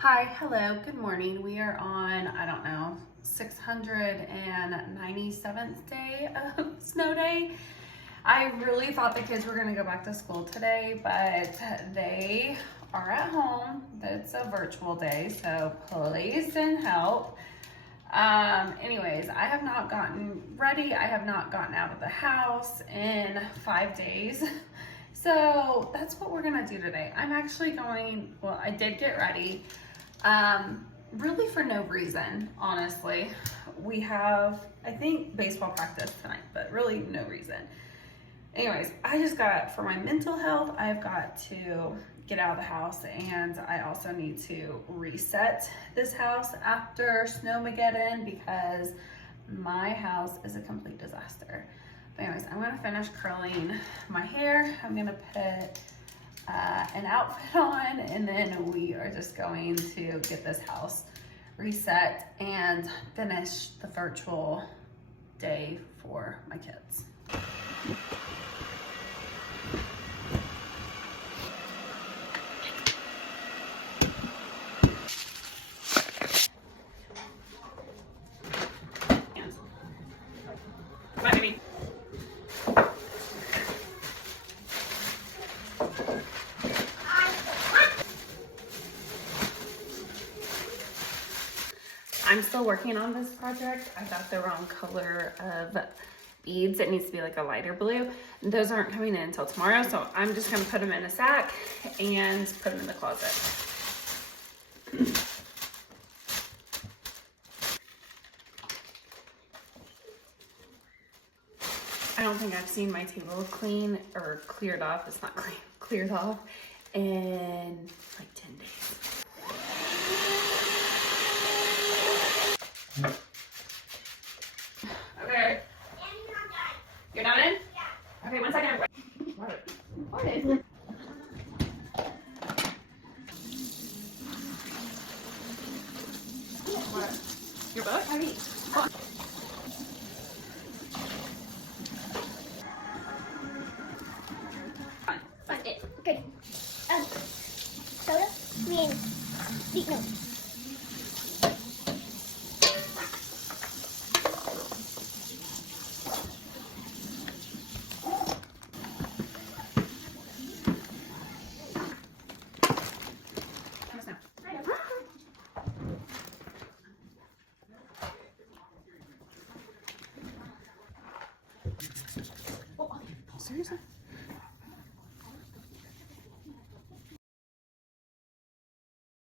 Hi, hello, good morning. We are on, I don't know, 697th day of snow day. I really thought the kids were gonna go back to school today, but they are at home. It's a virtual day, so please send help. Anyways, I have not gotten ready. I have not gotten out of the house in 5 days. So that's what we're gonna do today. I'm actually going, well, I did get ready. Really for no reason, honestly. We have, I think, baseball practice tonight, but really no reason. Anyways, I just got, for my mental health, I've got to get out of the house, and I also need to reset this house after Snowmageddon because my house is a complete disaster. But anyways, I'm gonna finish curling my hair. I'm gonna put an outfit on, and then we are just going to get this house reset and finish the virtual day for my kids. Bye, baby. I'm still working on this project. I got the wrong color of beads. It needs to be like a lighter blue. Those aren't coming in until tomorrow, so I'm just gonna put them in a sack and put them in the closet. I don't think I've seen my table clean or cleared off. It's not clean, cleared off in like 10 days. Okay. You're done in? Yeah. Okay, 1 second. What? Your boat? Heavy. Fine, It. Good. Soda? I mean, sweet milk. Seriously?